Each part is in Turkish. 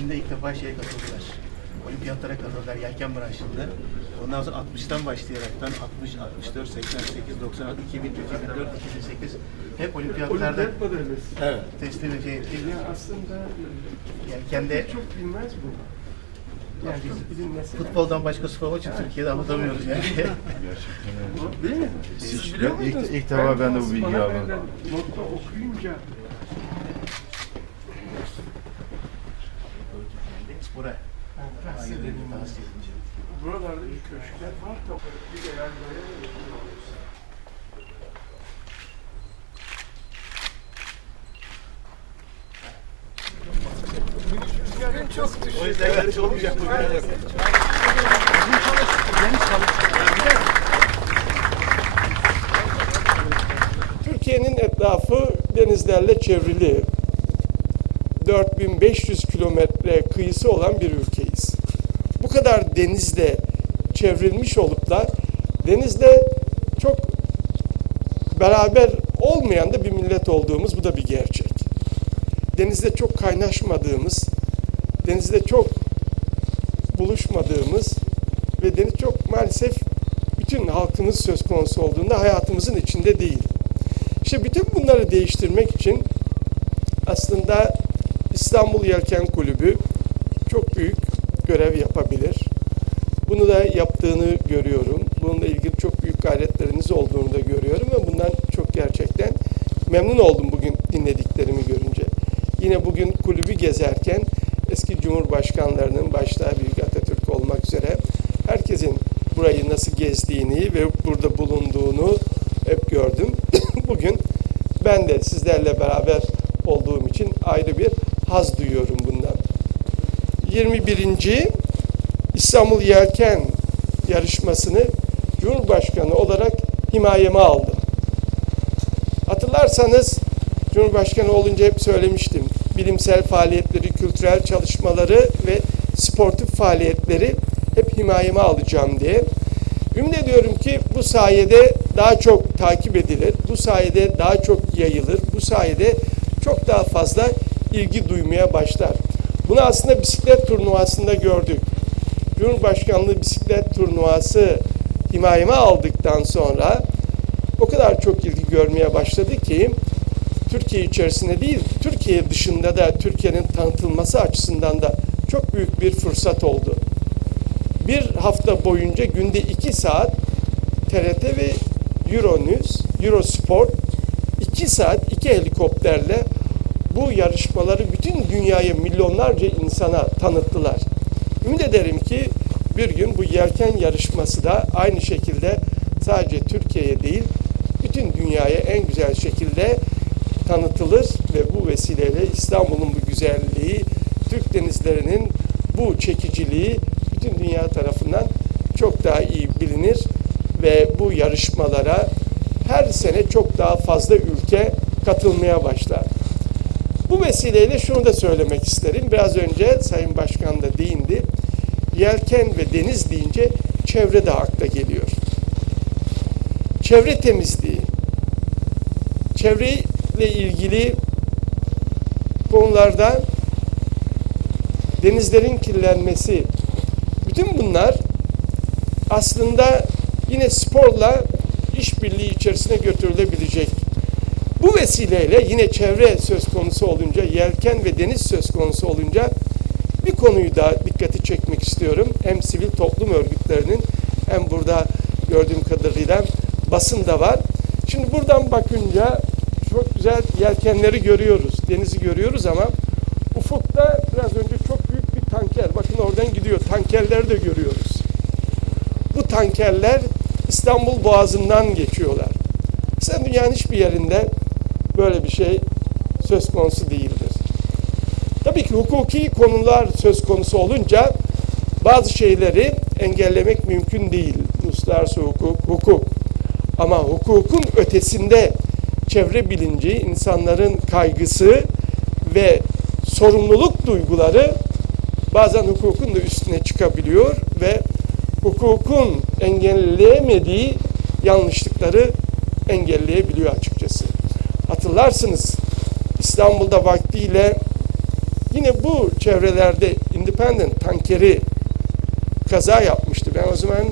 tarihinde ilk defa şeye katıldılar. Olimpiyatlara katıldılar yelken branşında. Ondan sonra 60'tan başlayaraktan 60, 64, 88, 96, 2000, 2004, 2008 hep olimpiyatlarda Olimpiyat madalyası. evet. teslim şey ettik. Ya aslında Yelkende çok bilmez bu. Yani biz bilinmesi. futboldan başka spor için Türkiye'de anlatamıyoruz yani. Değil mi? Siz biliyor ilk- muydunuz? ilk defa ben de bu bilgiyi aldım. Notta okuyunca Spora. tahsil Ayırdı, edilmez. tahsil edince. Buralarda bir köşkler var da bir gelen böyle Rüzgarın çok düşük. O yüzden yarış olmayacak bu biraz. Türkiye'nin etrafı denizlerle çevrili. 4500 kilometre kıyısı olan bir ülkeyiz. Bu kadar denizle çevrilmiş olup da denizde çok beraber olmayan da bir millet olduğumuz bu da bir gerçek. Denizde çok kaynaşmadığımız, denizde çok buluşmadığımız ve deniz çok maalesef bütün halkımız söz konusu olduğunda hayatımızın içinde değil. İşte bütün bunları değiştirmek için aslında İstanbul Yelken Kulübü çok büyük görev yapabilir. Bunu da yaptığını görüyorum. Bununla ilgili çok büyük gayretleriniz olduğunu da görüyorum ve bundan çok gerçekten memnun oldum bugün dinlediklerimi görünce. Yine bugün kulübü gezerken eski cumhurbaşkanlarının başta Büyük Atatürk olmak üzere herkesin burayı nasıl gezdiğini ve burada bulunduğunu hep gördüm. bugün ben de sizlerle beraber olduğum için ayrı bir haz duyuyorum bundan. 21. İstanbul Yelken yarışmasını Cumhurbaşkanı olarak himayeme aldım. Hatırlarsanız Cumhurbaşkanı olunca hep söylemiştim. Bilimsel faaliyetleri, kültürel çalışmaları ve sportif faaliyetleri hep himayeme alacağım diye. Ümit ediyorum ki bu sayede daha çok takip edilir, bu sayede daha çok yayılır, bu sayede çok daha fazla ilgi duymaya başlar. Bunu aslında bisiklet turnuvasında gördük. Cumhurbaşkanlığı bisiklet turnuvası himayeme aldıktan sonra o kadar çok ilgi görmeye başladı ki Türkiye içerisinde değil, Türkiye dışında da Türkiye'nin tanıtılması açısından da çok büyük bir fırsat oldu. Bir hafta boyunca günde iki saat TRT ve Euronews, Eurosport iki saat iki helikopterle bu yarışmaları bütün dünyaya milyonlarca insana tanıttılar. Ümit ederim ki bir gün bu yelken yarışması da aynı şekilde sadece Türkiye'ye değil bütün dünyaya en güzel şekilde tanıtılır ve bu vesileyle İstanbul'un bu güzelliği, Türk denizlerinin bu çekiciliği bütün dünya tarafından çok daha iyi bilinir ve bu yarışmalara her sene çok daha fazla ülke katılmaya başlar. Bu vesileyle şunu da söylemek isterim. Biraz önce Sayın Başkan da değindi. Yelken ve deniz deyince çevre de akla geliyor. Çevre temizliği, çevreyle ilgili konularda denizlerin kirlenmesi, bütün bunlar aslında yine sporla işbirliği içerisine götürülebilecek. Bu vesileyle yine çevre söz konusu olunca, yelken ve deniz söz konusu olunca bir konuyu da dikkati çekmek istiyorum. Hem sivil toplum örgütlerinin hem burada gördüğüm kadarıyla basın da var. Şimdi buradan bakınca çok güzel yelkenleri görüyoruz, denizi görüyoruz ama ufukta biraz önce çok büyük bir tanker, bakın oradan gidiyor, tankerleri de görüyoruz. Bu tankerler İstanbul Boğazı'ndan geçiyorlar. Sen dünyanın hiçbir yerinde böyle bir şey söz konusu değildir. Tabii ki hukuki konular söz konusu olunca bazı şeyleri engellemek mümkün değil. Uluslararası hukuk, hukuk. Ama hukukun ötesinde çevre bilinci, insanların kaygısı ve sorumluluk duyguları bazen hukukun da üstüne çıkabiliyor ve hukukun engelleyemediği yanlışlıkları engelleyebiliyor açıkçası. Hatırlarsınız İstanbul'da vaktiyle Yine bu çevrelerde Independent tankeri kaza yapmıştı. Ben o zaman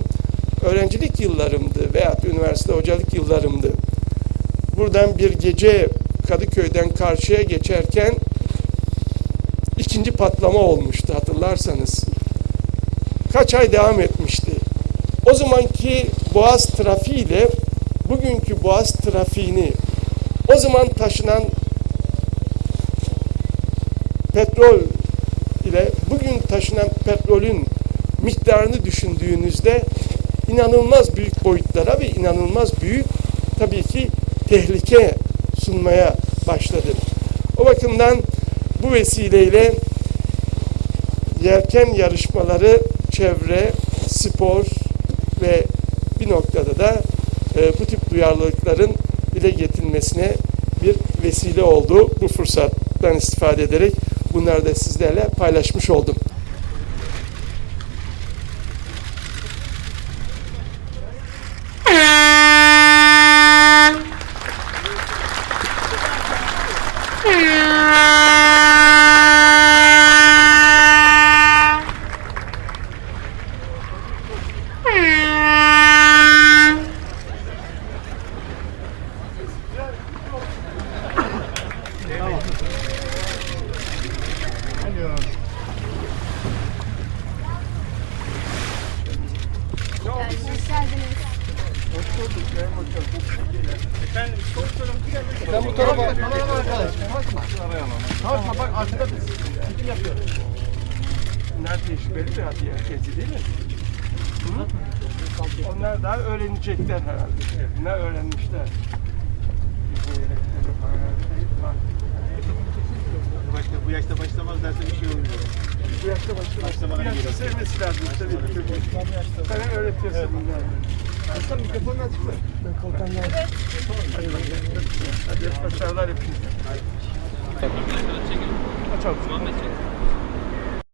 öğrencilik yıllarımdı veya üniversite hocalık yıllarımdı. Buradan bir gece Kadıköy'den karşıya geçerken ikinci patlama olmuştu hatırlarsanız. Kaç ay devam etmişti. O zamanki Boğaz trafiğiyle bugünkü Boğaz trafiğini o zaman taşınan petrol ile bugün taşınan petrolün miktarını düşündüğünüzde inanılmaz büyük boyutlara ve inanılmaz büyük tabii ki tehlike sunmaya başladı. O bakımdan bu vesileyle yelken yarışmaları çevre, spor ve bir noktada da e, bu tip duyarlılıkların dile getirilmesine bir vesile oldu. Bu fırsattan istifade ederek bunları da sizlerle paylaşmış oldum. Sen bu tarafa arkadaş. Bakma. Kalkma bak arkada çekim yapıyoruz. Nerede şüpheli bir hadiye herkesi değil mi? Hı? Onlar daha öğrenecekler herhalde. Ne öğrenmişler? Başta bu yaşta başlamaz derse bir şey olmuyor. Bu yaşta başlamak. Başlamana gerek. sevmesi lazım tabii. Sen öğretiyorsun bunları. Aslan mikrofonunu açık mı? Hadi başarılar hepinize. Açalım.